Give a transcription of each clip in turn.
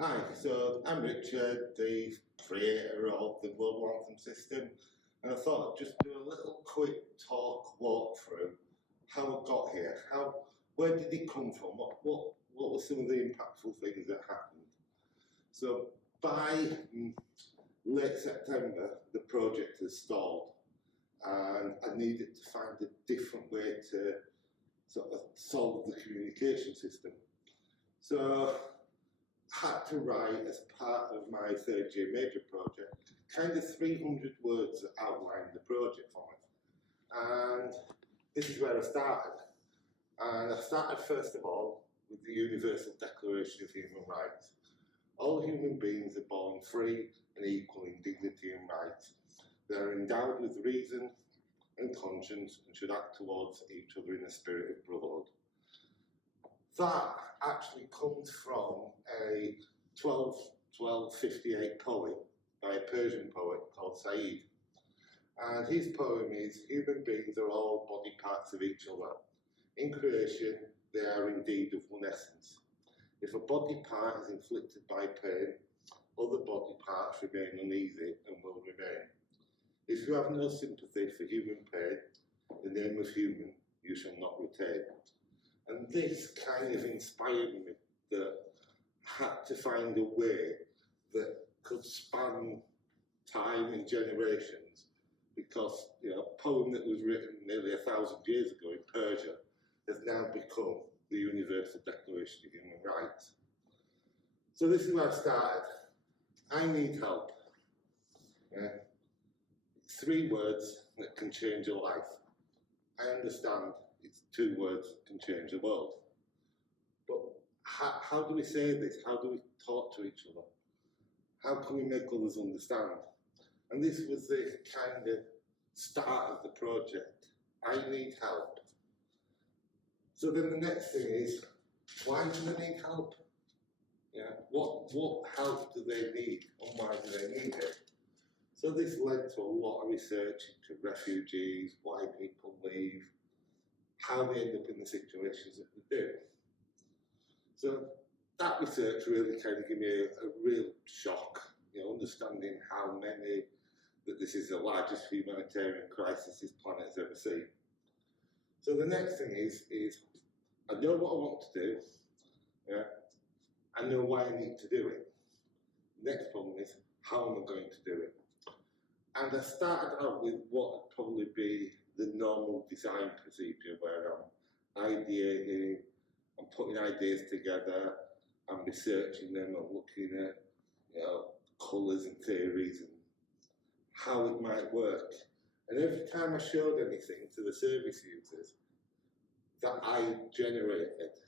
Hi, so I'm Richard, the creator of the Global-Anthem system, and I thought I'd just do a little quick walkthrough how I got here. Where did it come from? What were some of the impactful things that happened? So by late September, the project has stalled, and I needed to find a different way to sort of solve the communication system. So had to write, as part of my third year major project, kind of 300 words that outline the project for me. And this is where I started. And I started first of all with the Universal Declaration of Human Rights. All human beings are born free and equal in dignity and rights. They are endowed with reason and conscience and should act towards each other in a spirit of brotherhood. That actually comes from a 1258 poem by a Persian poet called Said. And his poem is, human beings are all body parts of each other. In creation, they are indeed of one essence. If a body part is inflicted by pain, other body parts remain uneasy and will remain. If you have no sympathy for human pain, the name of human you shall not retain. And this kind of inspired me that I had to find a way that could span time and generations, because a poem that was written nearly 1,000 years ago in Persia has now become the Universal Declaration of Human Rights. So this is where I started. I need help. Yeah. 3 words that can change your life. I understand it's 2 words that can change the world. But how do we say this? How do we talk to each other? How can we make others understand? And this was the kind of start of the project. I need help. So then the next thing is, why do they need help? Yeah, what help do they need and why do they need it? So this led to a lot of research into refugees, why people leave, how they end up in the situations that they do. So that research really kind of gave me a real shock, understanding how many, that this is the largest humanitarian crisis this planet has ever seen. So the next thing is I know what I want to do, yeah, I know why I need to do it. The next problem is, how am I going to do it? And I started out with what would probably be the normal design procedure, where I'm ideating, I'm putting ideas together, I'm researching them, I'm looking at colours and theories and how it might work. And every time I showed anything to the service users that I generated,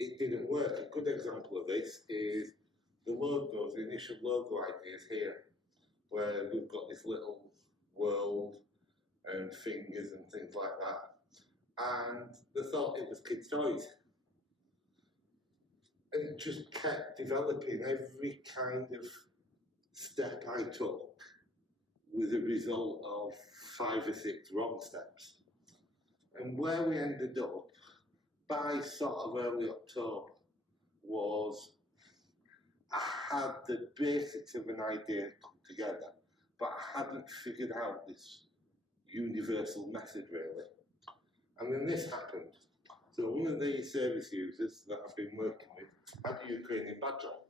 it didn't work. A good example of this is the logos, the initial logo ideas here, where we've got this little world and fingers and things like that. And they thought it was kids' toys. And it just kept developing. Every kind of step I took was a result of 5 or 6 wrong steps. And where we ended up, by sort of early October, was I had the basics of an idea come together, but I hadn't figured out this universal method really. And then this happened. So one of the service users that I've been working with had a Ukrainian badge on.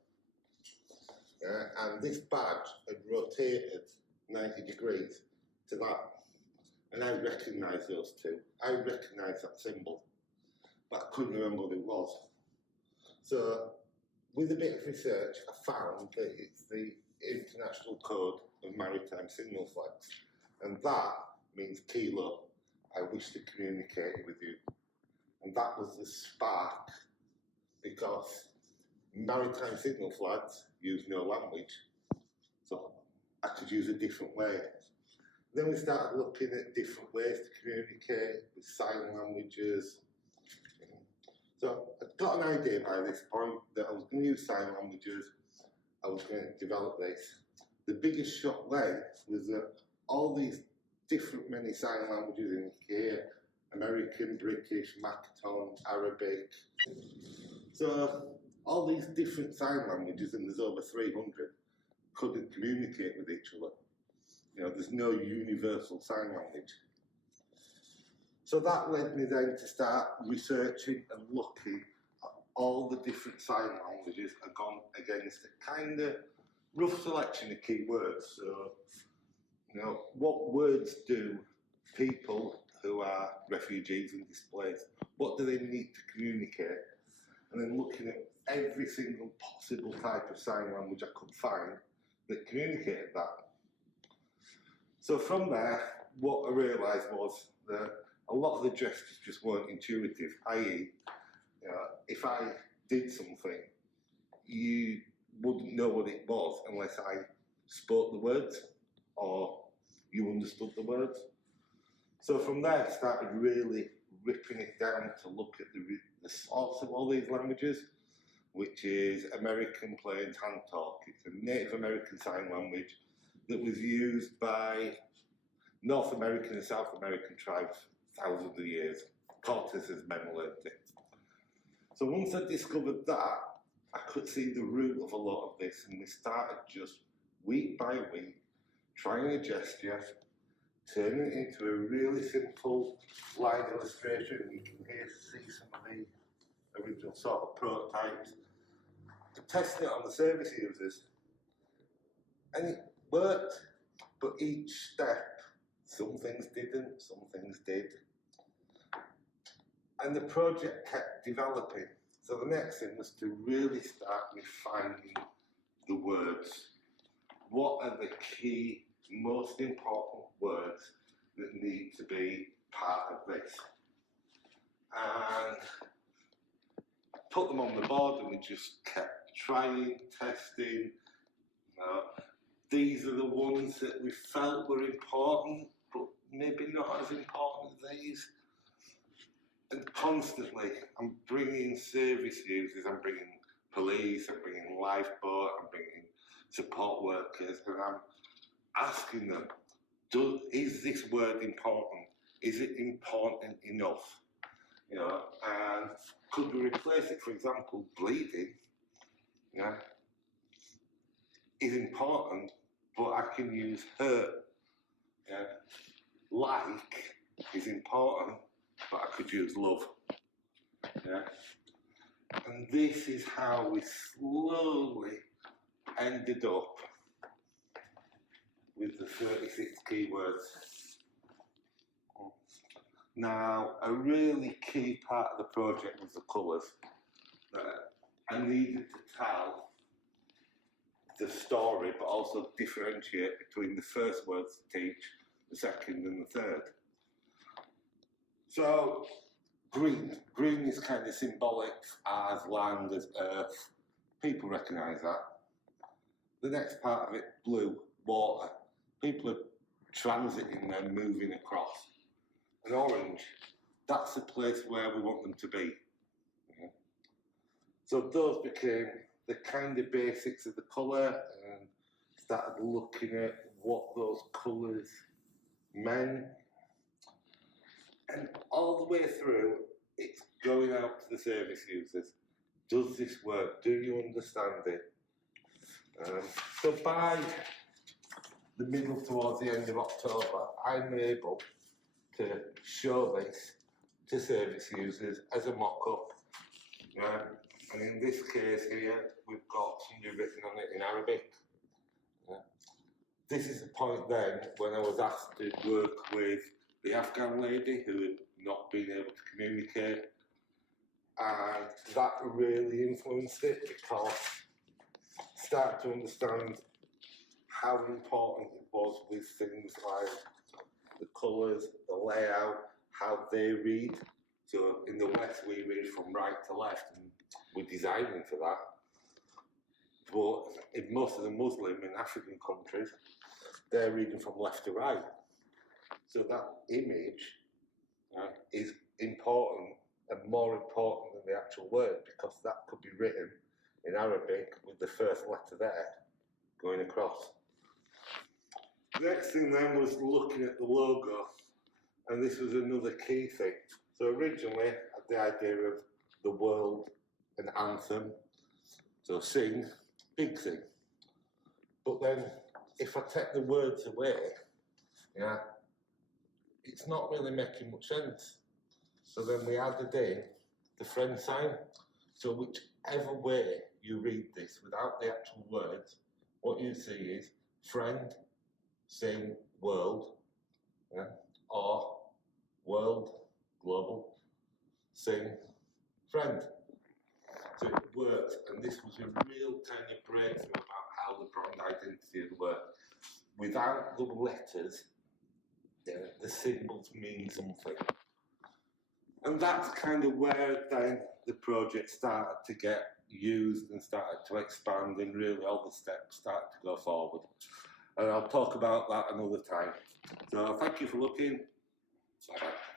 And this badge had rotated 90 degrees to that. And I recognised those 2. I recognised that symbol, but I couldn't remember what it was. So with a bit of research, I found that it's the International Code of Maritime Signal Flags. And that means kilo, I wish to communicate with you. And that was the spark, because maritime signal flags use no language, so I could use a different way. Then we started looking at different ways to communicate with sign languages. So I got an idea by this point that I was going to use sign languages, I was going to develop this. The biggest shock then was that all these different many sign languages in here, American, British, Makaton, Arabic. So all these different sign languages, and there's over 300, couldn't communicate with each other. You know, there's no universal sign language. So that led me then to start researching and looking at all the different sign languages and gone against a kind of rough selection of key words. So, you know, what words do people who are refugees and displaced, what do they need to communicate? And then looking at every single possible type of sign language I could find that communicated that. So from there, what I realised was that a lot of the gestures just weren't intuitive, i.e., you know, if I did something, you wouldn't know what it was unless I spoke the words or you understood the words. So from there, I started really ripping it down to look at the source of all these languages, which is American Plains Hand Talk. It's a Native American sign language that was used by North American and South American tribes thousands of years. Cortez's men learned it. So once I discovered that, I could see the root of a lot of this, and we started just week by week trying a gesture, turning it into a really simple line illustration. You can here see some of the original sort of prototypes, and testing it on the service users. And it worked, but each step, some things didn't, some things did. And the project kept developing. So the next thing was to really start refining the words. What are the key, most important words that need to be part of this? And put them on the board, and we just kept trying, testing. These are the ones that we felt were important, but maybe not as important as these. And constantly, I'm bringing service users, I'm bringing police, I'm bringing lifeboat, I'm bringing support workers, and I'm asking them, is this word important? Is it important enough? You know, and could we replace it? For example, bleeding, yeah, is important, but I can use hurt. Yeah. Like is important, but I could use love. Yeah. And this is how we slowly ended up with the 36 keywords. Now, a really key part of the project was the colours. I needed to tell the story, but also differentiate between the first words to teach, the second and the third. So, green is kind of symbolic as land, as earth. People recognise that. The next part of it, blue, water. People are transiting and moving across. And orange, that's the place where we want them to be. Okay. So those became the kind of basics of the colour, and started looking at what those colours meant. And all the way through, it's going out to the service users. Does this work? Do you understand it? So by the middle towards the end of October, I'm able to show this to service users as a mock-up. And in this case here, we've got something written on it in Arabic. This is the point then when I was asked to work with the Afghan lady who had not been able to communicate, and that really influenced it, because I started to understand how important it was with things like the colours, the layout, how they read. So in the West we read from right to left, and we're designing for that. But in most of the Muslim and African countries, they're reading from left to right. So that image is important, and more important than the actual word, because that could be written in Arabic with the first letter there going across. The next thing then was looking at the logo, and this was another key thing. So originally I had the idea of the world and anthem, So sing, big thing. But then if I take the words away, yeah, it's not really making much sense. So then we added in the friend sign. So whichever way you read this without the actual words, what you see is friend, sing, world, yeah, or world, global, sing, friend. So it worked, and this was a real tiny breakthrough about how the brand identity would work. Without the letters, the symbols mean something. And that's kind of where then the project started to get used and started to expand, and really all the steps started to go forward. And I'll talk about that another time. So thank you for looking. Bye-bye.